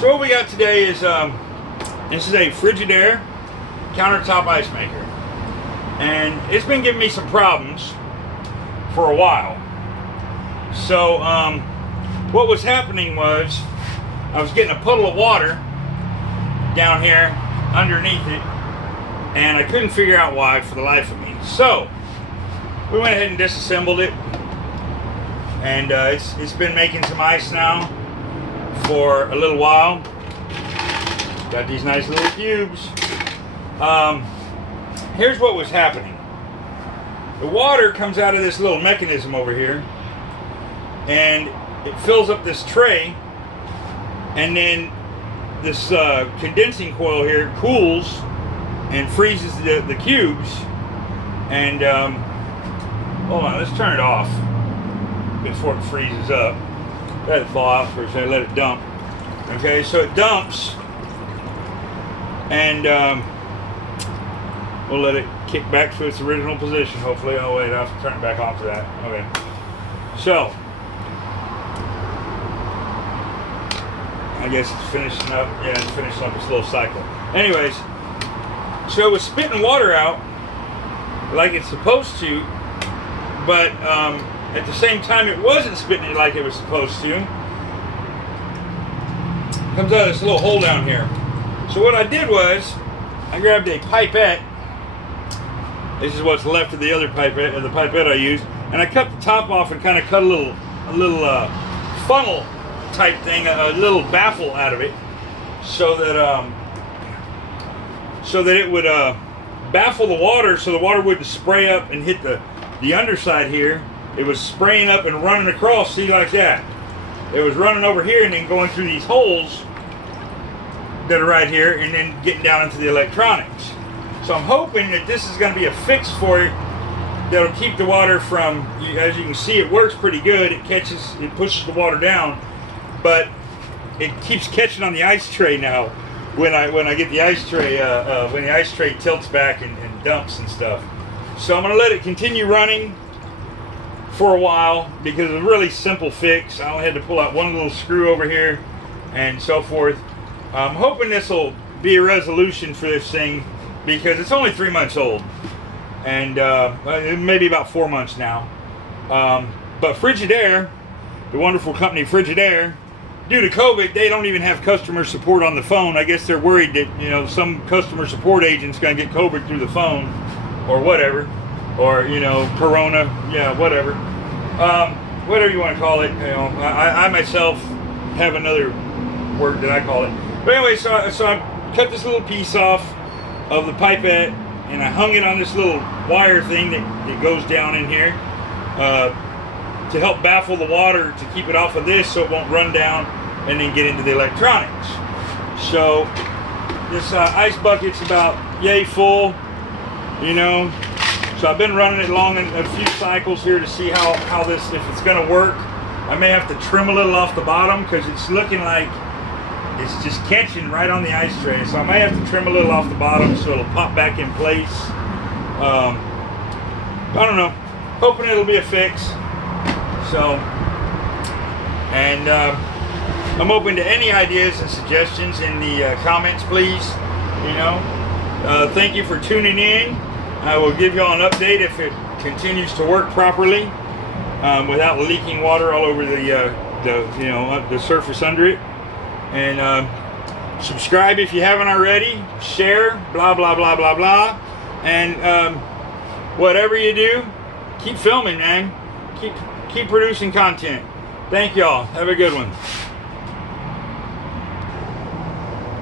So what we got today is this is a Frigidaire countertop ice maker, and it's been giving me some problems for a while. So what was happening was I was getting a puddle of water down here underneath it, and I couldn't figure out why for the life of me. So we went ahead and disassembled it, and it's been making some ice now for a little while. Got these nice little cubes. Here's what was happening. The water comes out of this little mechanism over here, and it fills up this tray, and then this condensing coil here cools and freezes the cubes. And hold on, let's turn it off before it freezes up. Let it thaw out for a second, let it dump. Okay, so it dumps, and we'll let it kick back to its original position, hopefully. Oh wait, I have to turn it back on for that. Okay. So I guess it's finishing up. Yeah, it's finishing up its little cycle. Anyways, so it was spitting water out like it's supposed to, but at the same time it wasn't spitting it like it was supposed to. It comes out of this little hole down here. So what I did was I grabbed a pipette. This is what's left of the other pipette, the pipette I used, and I cut the top off and kind of cut a little funnel type thing, a little baffle out of it, so that it would baffle the water, so the water wouldn't spray up and hit the underside here. It was spraying up and running across, see, like that. It was running over here and then going through these holes that are right here, and then getting down into the electronics. So I'm hoping that this is going to be a fix for it that'll keep the water from, as you can see, it works pretty good. It pushes the water down, but it keeps catching on the ice tray now when I get the ice tray, when the ice tray tilts back and dumps and stuff. So I'm going to let it continue running for a while, because it's a really simple fix. I only had to pull out one little screw over here and so forth. I'm hoping this will be a resolution for this thing, because it's only 3 months old, and maybe about 4 months now. But Frigidaire, the wonderful company Frigidaire, due to COVID, they don't even have customer support on the phone. I guess they're worried that, you know, some customer support agent's going to get COVID through the phone or whatever, or, you know, Corona, yeah, whatever. Whatever you want to call it. You know, I myself have another word that I call it. But anyway, so I cut this little piece off of the pipette, and I hung it on this little wire thing that goes down in here to help baffle the water, to keep it off of this so it won't run down and then get into the electronics. So this ice bucket's about yay full, you know. So I've been running it along in a few cycles here to see how this, if it's going to work. I may have to trim a little off the bottom, because it's looking like it's just catching right on the ice tray. So I may have to trim a little off the bottom so it'll pop back in place. I don't know. Hoping it'll be a fix. So, and I'm open to any ideas and suggestions in the comments, please. You know, thank you for tuning in. I will give you all an update if it continues to work properly without leaking water all over the surface under it. And subscribe if you haven't already. Share, blah blah blah blah blah. And whatever you do, keep filming, man. Keep producing content. Thank y'all. Have a good one.